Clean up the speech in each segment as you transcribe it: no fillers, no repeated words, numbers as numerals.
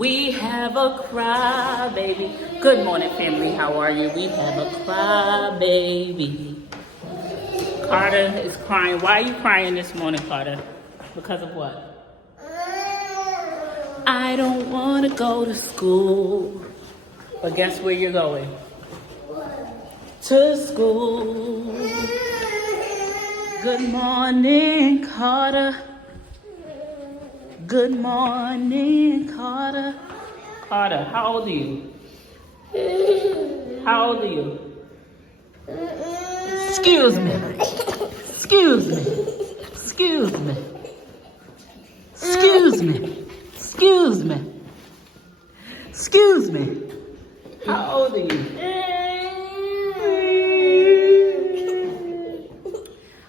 We have a cry, baby. Good morning, family. How are you? We have a cry, baby. Karter is crying. Why are you crying this morning, Karter? Because of what? I don't want to go to school. But guess where you're going? To school. Good morning, Karter. Good morning, Karter. Karter, how old are you? How old are you? Excuse me. Excuse me. Excuse me. Excuse me. Excuse me. Excuse me. How old are you?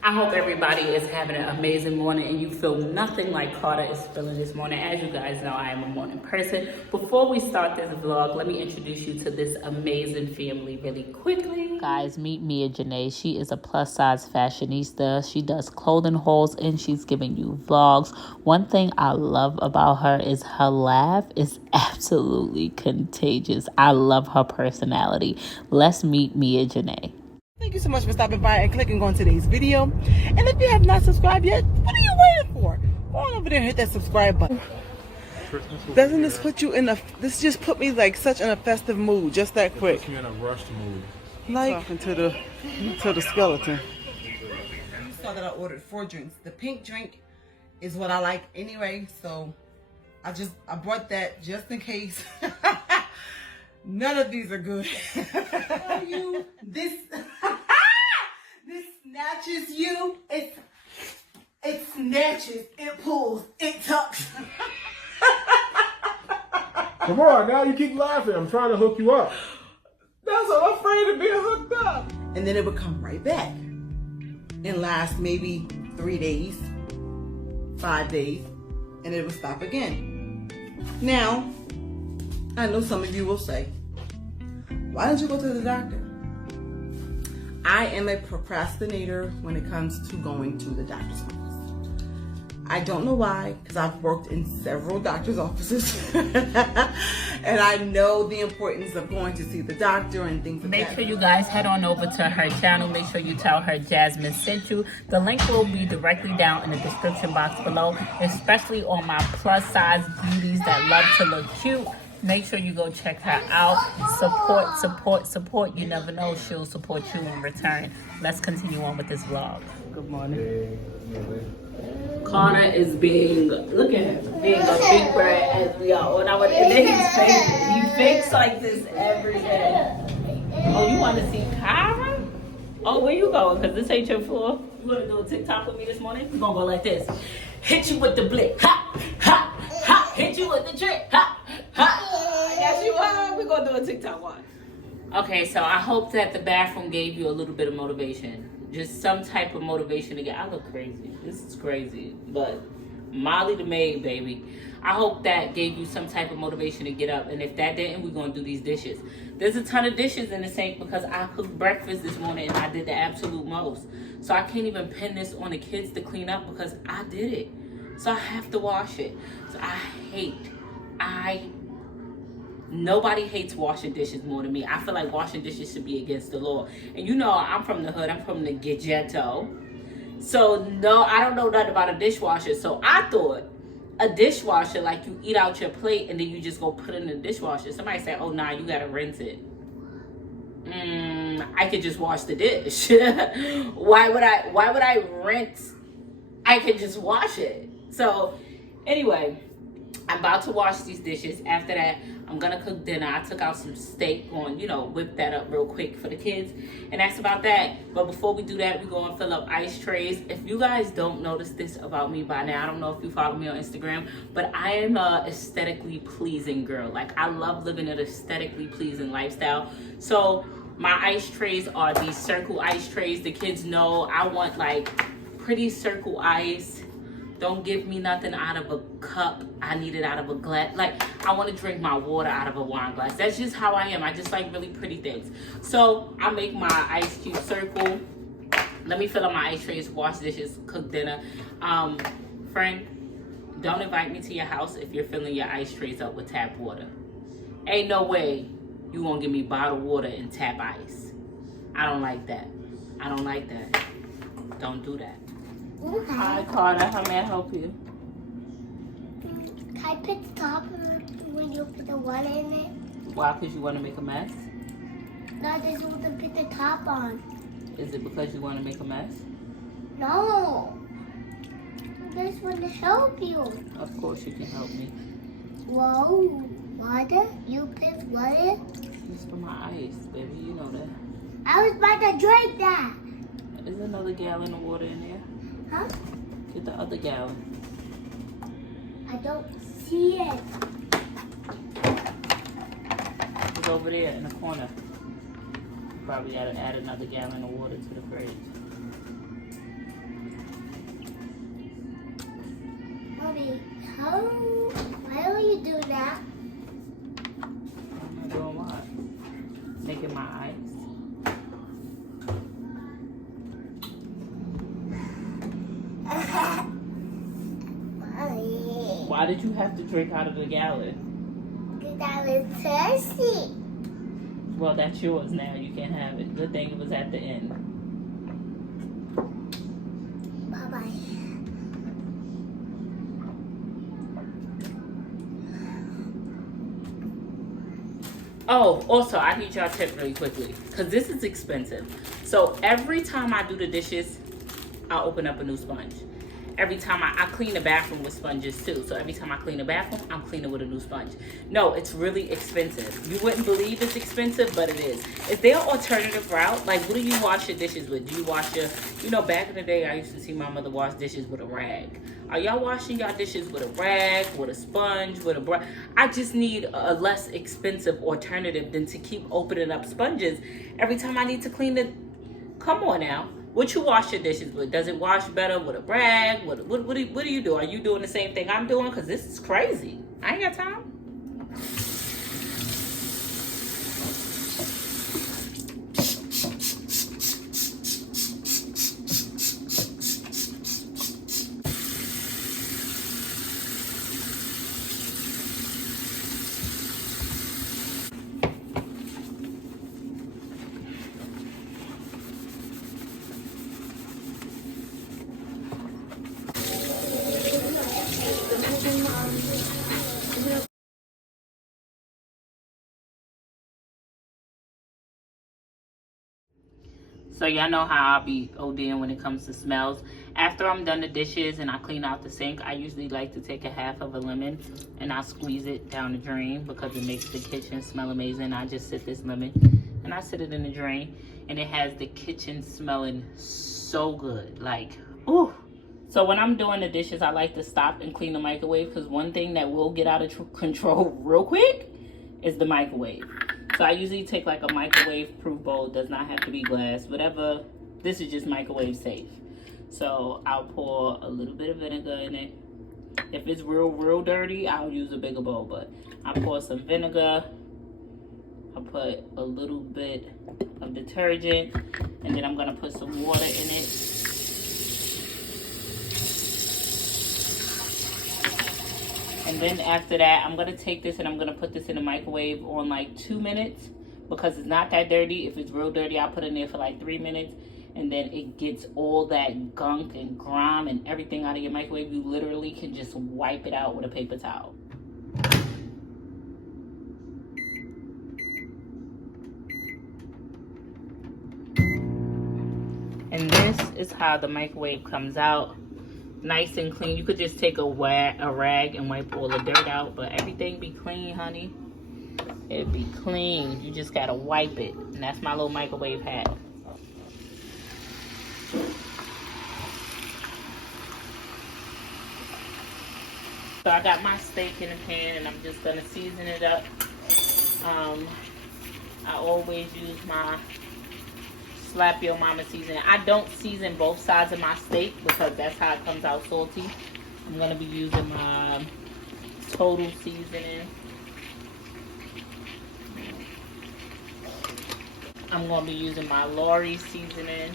I hope everybody is having an amazing morning and you feel nothing like Karter is feeling this morning. As you guys know, I am a morning person. Before we start this vlog, let me introduce you to this amazing family really quickly. Guys, meet Mia Janae. She is a plus size fashionista. She does clothing hauls and she's giving you vlogs. One thing I love about her is her laugh is absolutely contagious. I love her personality. Let's meet Mia Janae. Thank you so much for stopping by and clicking on today's video. And if you have not subscribed yet, what are you waiting for? Go on over there and hit that subscribe button. Doesn't this put you in a... This just put me like such in a festive mood, just that quick. It puts me in a rushed mood. Like talking to the skeleton. You saw that I ordered 4 drinks. The pink drink is what I like anyway, so I brought that just in case. None of these are good. This snatches you. It snatches. It pulls. It tucks. Come on, now you keep laughing. I'm trying to hook you up. That's what I'm afraid of being hooked up. And then it would come right back and last maybe 3 days, 5 days, and it would stop again. Now, I know some of you will say, why don't you go to the doctor? I am a procrastinator when it comes to going to the doctor's office. I don't know why, because I've worked in several doctor's offices. And I know the importance of going to see the doctor and things like that. Make sure you guys head on over to her channel. Make sure you tell her Jasmine sent you. The link will be directly down in the description box below, especially on my plus size beauties that love to look cute. Make sure you go check her out. Support, support, support. You never know, she'll support you in return. Let's continue on with this vlog. Good morning. Karter is being, look at him, being a big bird as we are on our, and then he's faking. He fakes like this every day. Oh, you want to see Kyro? Oh, where you going? Because this ain't your floor. You want to do a TikTok with me this morning? We're going to go like this. Hit you with the blick. Ha, ha, ha. Hit you with the trick. Ha. Yes, you are. We're going to do a TikTok one. Okay, so I hope that the bathroom gave you a little bit of motivation. Just some type of motivation to get... I look crazy. This is crazy. But Molly the maid, baby. I hope that gave you some type of motivation to get up. And if that didn't, we're going to do these dishes. There's a ton of dishes in the sink because I cooked breakfast this morning and I did the absolute most. So I can't even pin this on the kids to clean up because I did it. So I have to wash it. So nobody hates washing dishes more than me. I feel like washing dishes should be against the law. And you know, I'm from the hood. I'm from the ghetto. So no, I don't know nothing about a dishwasher. So I thought a dishwasher, like you eat out your plate and then you just go put it in the dishwasher. Somebody said, oh, nah, you got to rinse it. I could just wash the dish. Why would I rinse? I could just wash it. So anyway, I'm about to wash these dishes. After that, I'm gonna cook dinner. I took out some steak on, whip that up real quick for the kids. And that's about that. But before we do that, we're gonna fill up ice trays. If you guys don't notice this about me by now, I don't know if you follow me on Instagram, but I am a aesthetically pleasing girl. Like, I love living an aesthetically pleasing lifestyle. So my ice trays are these circle ice trays. The kids know I want like pretty circle ice. Don't give me nothing out of a cup. I need it out of a glass. Like, I want to drink my water out of a wine glass. That's just how I am. I just like really pretty things. So I make my ice cube circle. Let me fill up my ice trays, wash dishes, cook dinner. Friend, Don't invite me to your house if you're filling your ice trays up with tap water. Ain't no way you gonna give me bottled water and tap ice. I don't like that. I don't like that. Don't do that. Okay. Hi, Carter. How may I help you? Can I put the top when you put the water in it? Why? Because you want to make a mess? No, I just want to put the top on. Is it because you want to make a mess? No. I just want to help you. Of course you can help me. Whoa. Water? You put water? It's for my ice, baby. You know that. I was about to drink that. Is another gallon of water in there? Huh? Get the other gallon. I don't see it. It's over there in the corner. You probably got to add another gallon of water to the fridge. Mommy, why will you do that? I'm not doing what? Making my ice. Why did you have to drink out of the gallon? Because I was thirsty. Well, that's yours now. You can't have it. Good thing it was at the end. Bye-bye. Oh, also, I need y'all tip really quickly because this is expensive. So every time I do the dishes, I open up a new sponge. Every time I clean the bathroom with sponges too. So every time I clean the bathroom, I'm cleaning with a new sponge. No, it's really expensive. You wouldn't believe it's expensive, but it is. Is there an alternative route? Like, what do you wash your dishes with? Do you wash your, you know, back in the day, I used to see my mother wash dishes with a rag. Are y'all washing y'all dishes with a rag, with a sponge, with a brush? I just need a less expensive alternative than to keep opening up sponges every time I need to clean it. Come on now. What you wash your dishes with? Does it wash better with a rag? What do you do? Are you doing the same thing I'm doing? Because this is crazy. I ain't got time. So y'all know how I be ODing when it comes to smells. After I'm done the dishes and I clean out the sink, I usually like to take a half of a lemon and I squeeze it down the drain because it makes the kitchen smell amazing. I just sit this lemon and I sit it in the drain and it has the kitchen smelling so good. Like, ooh. So when I'm doing the dishes, I like to stop and clean the microwave because one thing that will get out of control real quick is the microwave. So I usually take like a microwave proof bowl. It does not have to be glass, whatever. This is just microwave safe. So I'll pour a little bit of vinegar in it. If it's real dirty, I'll use a bigger bowl, but I pour some vinegar. I put a little bit of detergent, and then I'm gonna put some water in it. And then after that, I'm gonna take this and I'm gonna put this in the microwave on like 2 minutes because it's not that dirty. If it's real dirty, I'll put it in there for like 3 minutes and then it gets all that gunk and grime and everything out of your microwave. You literally can just wipe it out with a paper towel. And this is how the microwave comes out. Nice and clean. You could just take a rag and wipe all the dirt out, but everything be clean, honey. It'd be clean. You just gotta wipe it. And that's my little microwave hat. So I got my steak in the pan and I'm just gonna season it up. I always use my Slap Your Mama seasoning. I don't season both sides of my steak because that's how it comes out salty. I'm going to be using my Total seasoning. I'm going to be using my Lori seasoning.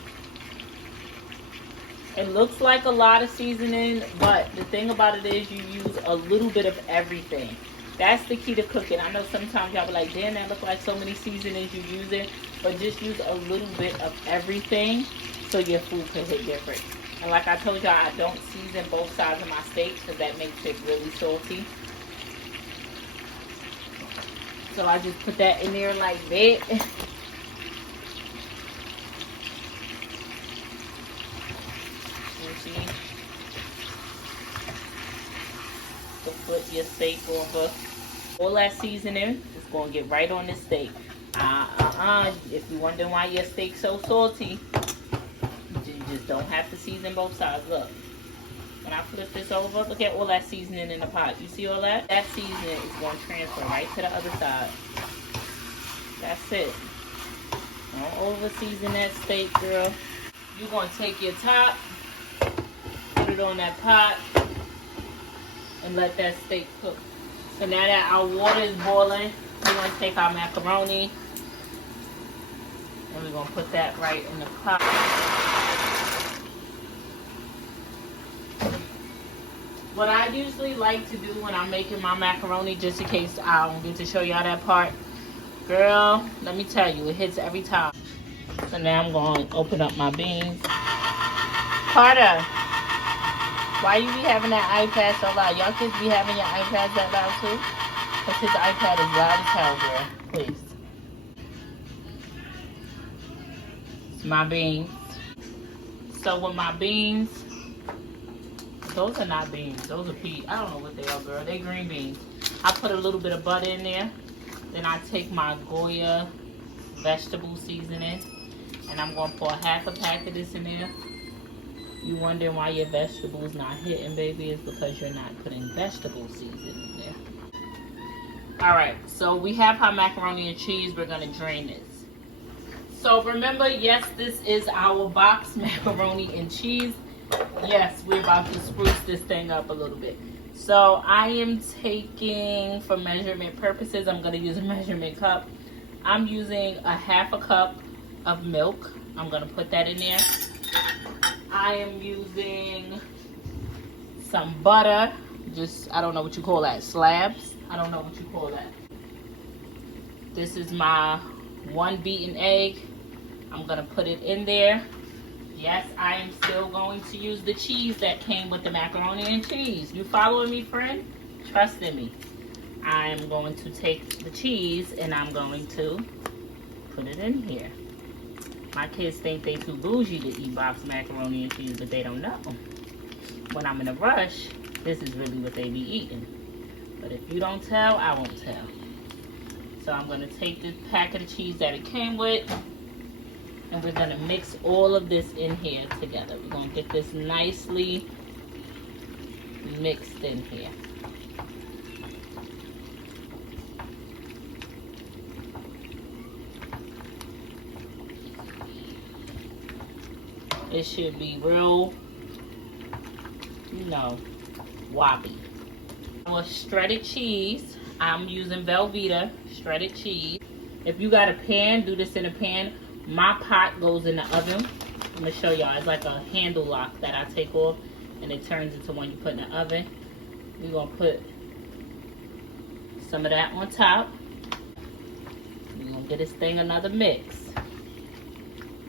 It looks like a lot of seasoning, but the thing about it is you use a little bit of everything. That's the key to cooking. I know sometimes y'all be like, damn, that look like so many seasonings you using, but just use a little bit of everything so your food can hit different. And like I told y'all, I don't season both sides of my steak because that makes it really salty. So I just put that in there like that. To put your steak over. All that seasoning is going to get right on the steak. If you're wondering why your steak's so salty, you just don't have to season both sides. Look, when I flip this over, look at all that seasoning in the pot. You see all that? That seasoning is going to transfer right to the other side. That's it. Don't over season that steak, girl. You're going to take your top, put it on that pot, and let that steak cook. So now that our water is boiling, we're going to take our macaroni and we're going to put that right in the pot. What I usually like to do when I'm making my macaroni, just in case I don't get to show y'all that part, girl, let me tell you, it hits every time. So now I'm going to open up my beans. Karter, why you be having that iPad so loud? Y'all kids be having your iPads that loud too? Because his iPad is loud as hell, girl. Please. It's my beans. So with my beans, those are not beans. Those are peas. I don't know what they are, girl. They green beans. I put a little bit of butter in there. Then I take my Goya vegetable seasoning. And I'm going to pour half a pack of this in there. You wondering why your vegetables not hitting, baby? It's because you're not putting vegetable seasoning in there. Alright, so we have our macaroni and cheese. We're going to drain this. So remember, yes, this is our box macaroni and cheese. Yes, we're about to spruce this thing up a little bit. So I am taking, for measurement purposes, I'm going to use a measurement cup. I'm using a half a cup of milk. I'm going to put that in there. I am using some butter. Just, I don't know what you call that. Slabs? I don't know what you call that. This is my 1 beaten egg. I'm going to put it in there. Yes, I am still going to use the cheese that came with the macaroni and cheese. You following me, friend? Trust in me. I'm going to take the cheese and I'm going to put it in here. My kids think they too bougie to eat box macaroni and cheese, but they don't know. When I'm in a rush, this is really what they be eating. But if you don't tell, I won't tell. So I'm going to take this pack of the cheese that it came with, and we're going to mix all of this in here together. We're going to get this nicely mixed in here. It should be real, you know, wobbly. With shredded cheese, I'm using Velveeta shredded cheese. If you got a pan, do this in a pan. My pot goes in the oven. I'm going to show y'all. It's like a handle lock that I take off, and it turns into one you put in the oven. We're going to put some of that on top. We're going to get this thing another mix.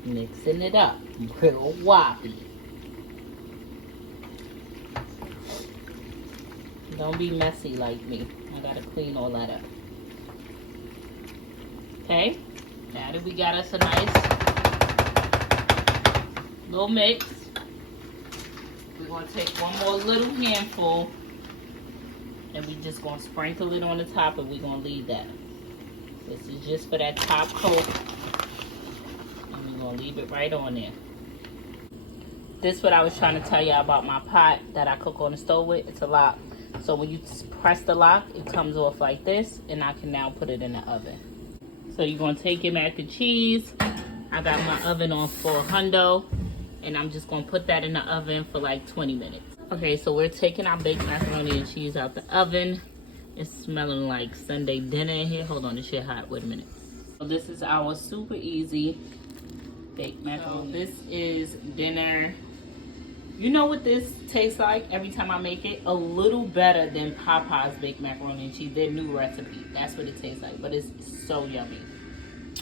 Mixing it up. Real wobbly. Don't be messy like me. I gotta clean all that up. Okay? Now that we got us a nice little mix, we're gonna take one more little handful and we just gonna sprinkle it on the top, and we're gonna leave that. This is just for that top coat. And we're gonna leave it right on there. This is what I was trying to tell you about my pot that I cook on the stove with. It's a lock. So when you press the lock, it comes off like this, and I can now put it in the oven. So you're going to take your mac and cheese. I got my oven on 400, and I'm just going to put that in the oven for like 20 minutes. Okay, so we're taking our baked macaroni and cheese out the oven. It's smelling like Sunday dinner in here. Hold on, this shit hot. Wait a minute. So this is our super easy baked macaroni. So this is dinner You know what this tastes like every time I make it? A little better than Popeye's baked macaroni and cheese, their new recipe. That's what it tastes like, but it's so yummy.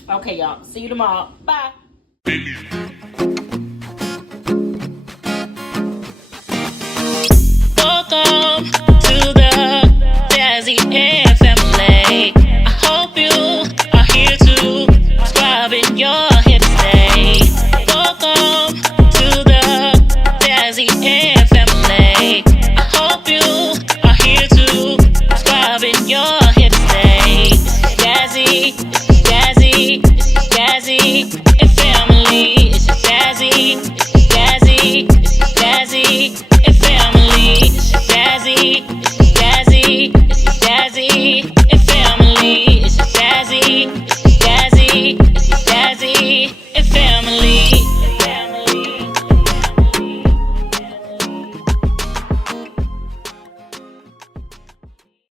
Okay, y'all. See you tomorrow. Bye. Welcome to the Jazzy Air family. I hope you are here to subscribe in your hit stay. Welcome to the Jazzy Air family. I hope you are here to subscribe in your hit stay. Jazzy, Jazzy, Jazzy and family. It's Jazzy, Jazzy, Jazzy and family. Jazzy, Jazzy, Jazzy.